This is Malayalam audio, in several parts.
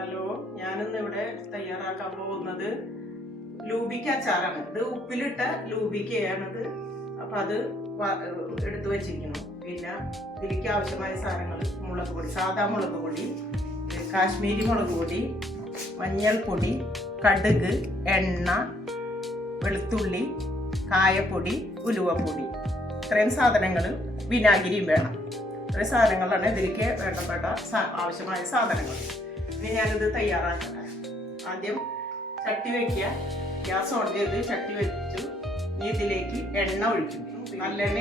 ഹലോ, ഞാനിന്ന് ഇവിടെ തയ്യാറാക്കാൻ പോകുന്നത് ലൂബിക്ക അച്ചാറാണ്. ഇത് ഉപ്പിലിട്ട ലൂബിക്കയാണിത്. അപ്പൊ അത് എടുത്തു വെച്ചിരിക്കുന്നു. പിന്നെ ഇതിലേക്ക് ആവശ്യമായ സാധനങ്ങൾ: മുളക് പൊടി, സാധാ മുളക് പൊടി, കാശ്മീരി മുളക് പൊടി, മഞ്ഞൾപ്പൊടി, കടുക്, എണ്ണ, വെളുത്തുള്ളി, കായപ്പൊടി, ഉലുവപ്പൊടി. ഇത്രയും സാധനങ്ങൾ, വിനാഗിരിയും വേണം. ഇത്രയും സാധനങ്ങളാണ് ഇതിലേക്ക് വേണ്ടപ്പെട്ട ആവശ്യമായ സാധനങ്ങൾ. ഇനി ഞാനിത് തയ്യാറാക്കട്ടെ. ആദ്യം ചട്ടി വയ്ക്കുക. ഗ്യാസ് ഓൺ ചെയ്ത് ചട്ടി വെച്ചു. ഇനി ഇതിലേക്ക് എണ്ണ ഒഴിക്കും. നല്ലെണ്ണ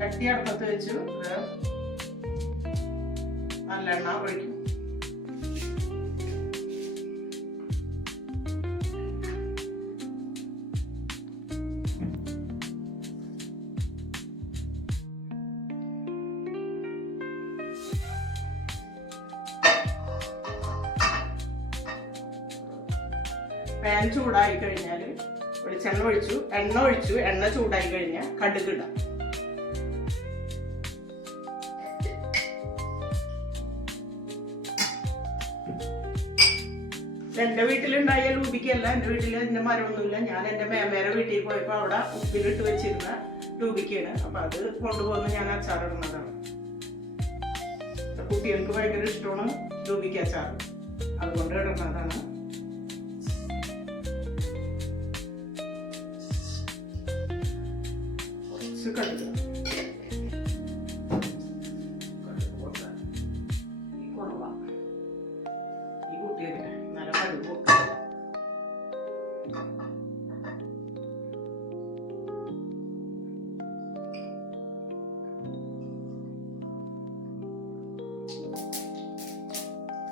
ചട്ടി അടുപ്പത്ത് വെച്ചു നല്ലെണ്ണ ഒഴിക്കും. പാൻ ചൂടായി കഴിഞ്ഞാൽ വെളിച്ചെണ്ണ ഒഴിച്ചു, എണ്ണ ഒഴിച്ചു. എണ്ണ ചൂടായി കഴിഞ്ഞാൽ കടുക് ഇടാം. എൻ്റെ വീട്ടിലുണ്ടായ ലൂബിക്കല്ല. എൻ്റെ വീട്ടിൽ അതിൻ്റെ മരമൊന്നുമില്ല. ഞാൻ എൻ്റെ മേമേരെ വീട്ടിൽ പോയപ്പോൾ അവിടെ ഉപ്പിലിട്ട് വെച്ചിരുന്ന ലൂബിക്കയാണ്. അപ്പം അത് കൊണ്ടുപോകുന്ന ഞാൻ അച്ചാറിടുന്നതാണ്. കുട്ടികൾക്ക് ഭയങ്കര ഇഷ്ടമാണ് ലൂബിക്ക അച്ചാർ, അതുകൊണ്ട് ഇടുന്നതാണ്. കടുക് കുറവാ ഈ കുട്ടിയൊക്കെ നല്ല കടുക്.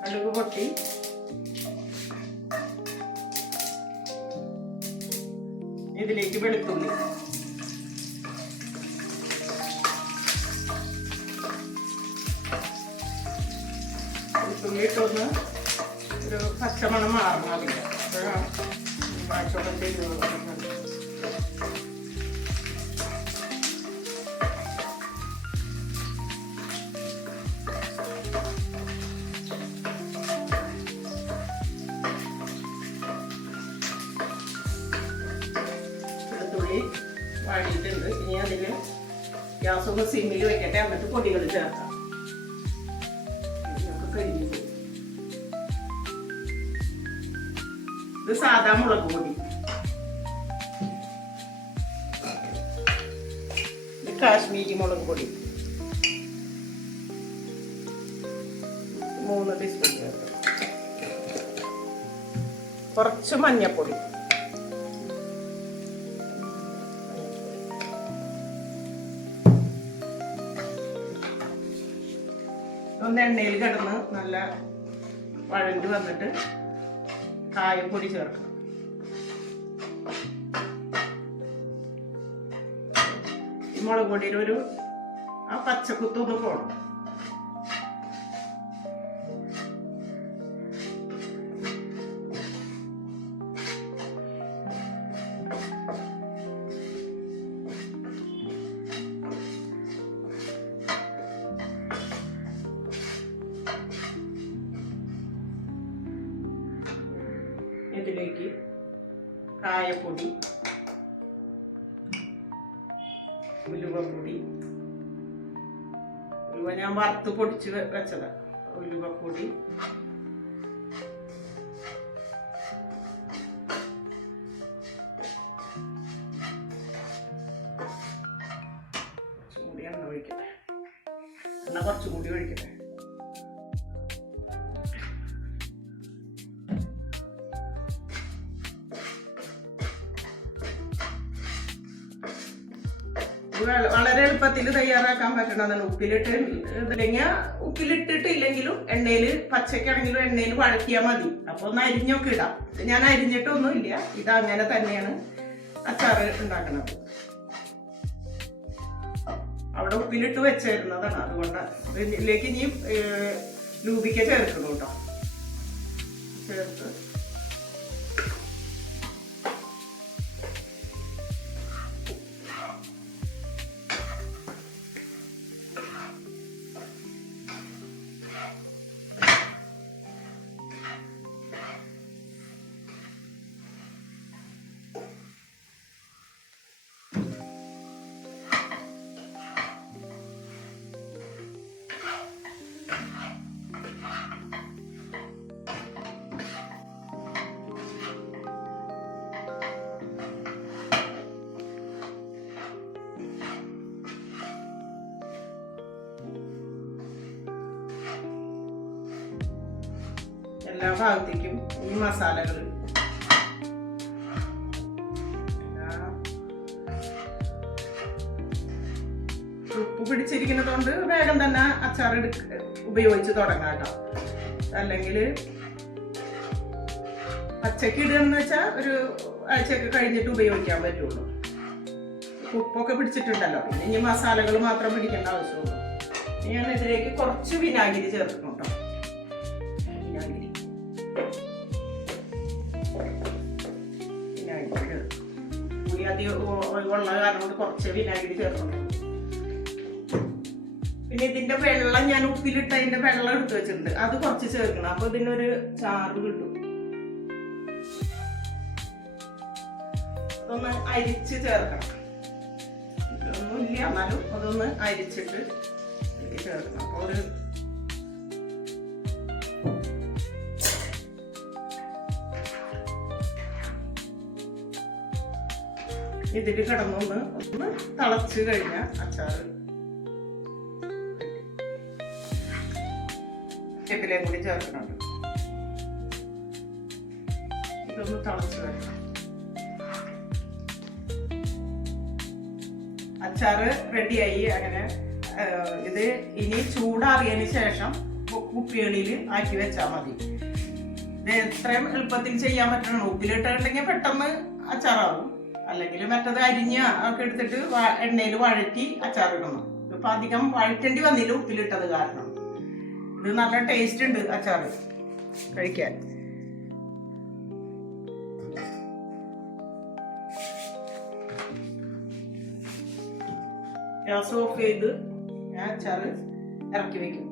കടുക് പൊട്ടി ഇതിലേക്ക് വെളുത്തുള്ളി, വെളുത്തുള്ളിയിട്ടൊന്ന് ഒരു പച്ചമണം മാറണം. അതില്ല അപ്പോഴാണ് പാചകം ചെയ്ത് കൊടുക്കുന്നത്. വെളുത്തുള്ളി വാടിയിട്ടുണ്ട്. ഇനി അതിൽ ഗ്യാസ് ഒന്ന് സിമ്മിൽ വെക്കട്ടെ, എന്നിട്ട് പൊടികൾ ചേർക്കാം. കഴിഞ്ഞു. ഇത് സാധാ മുളക് പൊടി, ഇത് കാശ്മീരി മുളക് പൊടി 3 ടീസ്പൂൺ ചേർത്ത്, കുറച്ച് മഞ്ഞൾപ്പൊടി, ഒന്ന് എണ്ണയിൽ കിടന്ന് നല്ല വഴണ്ട് വന്നിട്ട് കായപ്പൊടി ചേർക്കണം. ഈ മുളക് പൊടിയിൽ ഒരു ആ പച്ചക്കുത്തൊന്ന് പോകണം. ഇതിലേക്ക് കായപ്പൊടി, ഉലുവപ്പൊടി, ഉലുവ ഞാൻ വറുത്ത് പൊടിച്ച് വെച്ചതാ. ഉലുവപ്പൊടി, കുറച്ചുകൂടി എണ്ണ ഒഴിക്കട്ടെ. എണ്ണ കുറച്ചുകൂടി ഒഴിക്കട്ടെ. വളരെ എളുപ്പത്തിൽ തയ്യാറാക്കാൻ പറ്റണതാണ്. ഉപ്പിലിട്ടിട്ടില്ലെങ്കിലും എണ്ണയിൽ, പച്ചക്കാണെങ്കിലും എണ്ണയിൽ വഴക്കിയാൽ മതി. അപ്പൊ ഒന്ന് അരിഞ്ഞൊക്കെ ഇടാം. ഞാൻ അരിഞ്ഞിട്ടൊന്നുമില്ല, ഇത് അങ്ങനെ തന്നെയാണ് അച്ചാർ ഉണ്ടാക്കുന്നത്. അവിടെ ഉപ്പിലിട്ട് വെച്ചിരുന്നതാണ്, അതുകൊണ്ടാണ്. ഇതിലേക്ക് ഇനി ലൂബിക്ക ചേർക്കണം കേട്ടോ. ചേർത്ത് എല്ലാ ഭാഗത്തേക്കും ഈ മസാലകൾ ഉപ്പ് പിടിച്ചിരിക്കുന്നത് കൊണ്ട് വേഗം തന്നെ അച്ചാർ ഉപയോഗിച്ച് തുടങ്ങാം കേട്ടോ. അല്ലെങ്കിൽ പച്ചക്ക് ഇടുകയെന്ന് വെച്ചാൽ ഒരു ആഴ്ചയൊക്കെ കഴിഞ്ഞിട്ട് ഉപയോഗിക്കാൻ പറ്റുള്ളൂ. ഉപ്പൊക്കെ പിടിച്ചിട്ടുണ്ടല്ലോ, പിന്നെ ഇനി മസാലകൾ മാത്രം പിടിക്കേണ്ട ആവശ്യമുള്ളൂ. ഞാൻ ഇതിലേക്ക് കുറച്ച് വിനാഗിരി ചേർക്കണം കേട്ടോ. വിനാഗിരി പുളി അധികം ഉള്ള കാരണം കൊണ്ട് കുറച്ച് വിനാഗിരി ചേർക്കണം. പിന്നെ ഇതിന്റെ വെള്ളം ഞാൻ ഉപ്പിലിട്ട് അതിന്റെ വെള്ളം എടുത്ത് വെച്ചിട്ടുണ്ട്, അത് കുറച്ച് ചേർക്കണം. അപ്പൊ ഇതിനൊരു ചാറ് കിട്ടും. അതൊന്ന് അരിച്ച് ചേർക്കണം. ഒന്നുമില്ല എന്നാലും അതൊന്ന് അരിച്ചിട്ട് ചേർക്കണം. അപ്പൊ ഒരു ഇതിൽ കിടന്നൊന്ന് തിളച്ച് കഴിഞ്ഞാൽ അച്ചാറ് ചെപ്പിലേയും കൂടി ചേർക്കുന്നുണ്ട്. ഇതൊന്ന് തിളച്ച് വരണം. അച്ചാറ് റെഡിയായി. അങ്ങനെ ഇത് ഇനി ചൂടാറിയതിന് ശേഷം കുപ്പികളിൽ ആക്കി വെച്ചാൽ മതി. ഇത് എത്രയും എളുപ്പത്തിൽ ചെയ്യാൻ പറ്റണം. ഉപ്പിലിട്ടുണ്ടെങ്കിൽ പെട്ടെന്ന് അച്ചാറാവും. അല്ലെങ്കിൽ മറ്റത് അരിഞ്ഞ ഒക്കെ എടുത്തിട്ട് എണ്ണയിൽ വഴറ്റി അച്ചാറിടണം. ഇപ്പൊ അധികം വഴറ്റേണ്ടി വന്നില്ല ഉപ്പിലിട്ടത് കാരണം. ഇത് നല്ല ടേസ്റ്റ് ഉണ്ട് അച്ചാറ് കഴിക്കാൻ. ഗ്യാസ് ഓഫ് ചെയ്ത് ഞാൻ അച്ചാറ് ഇറക്കി വെക്കും.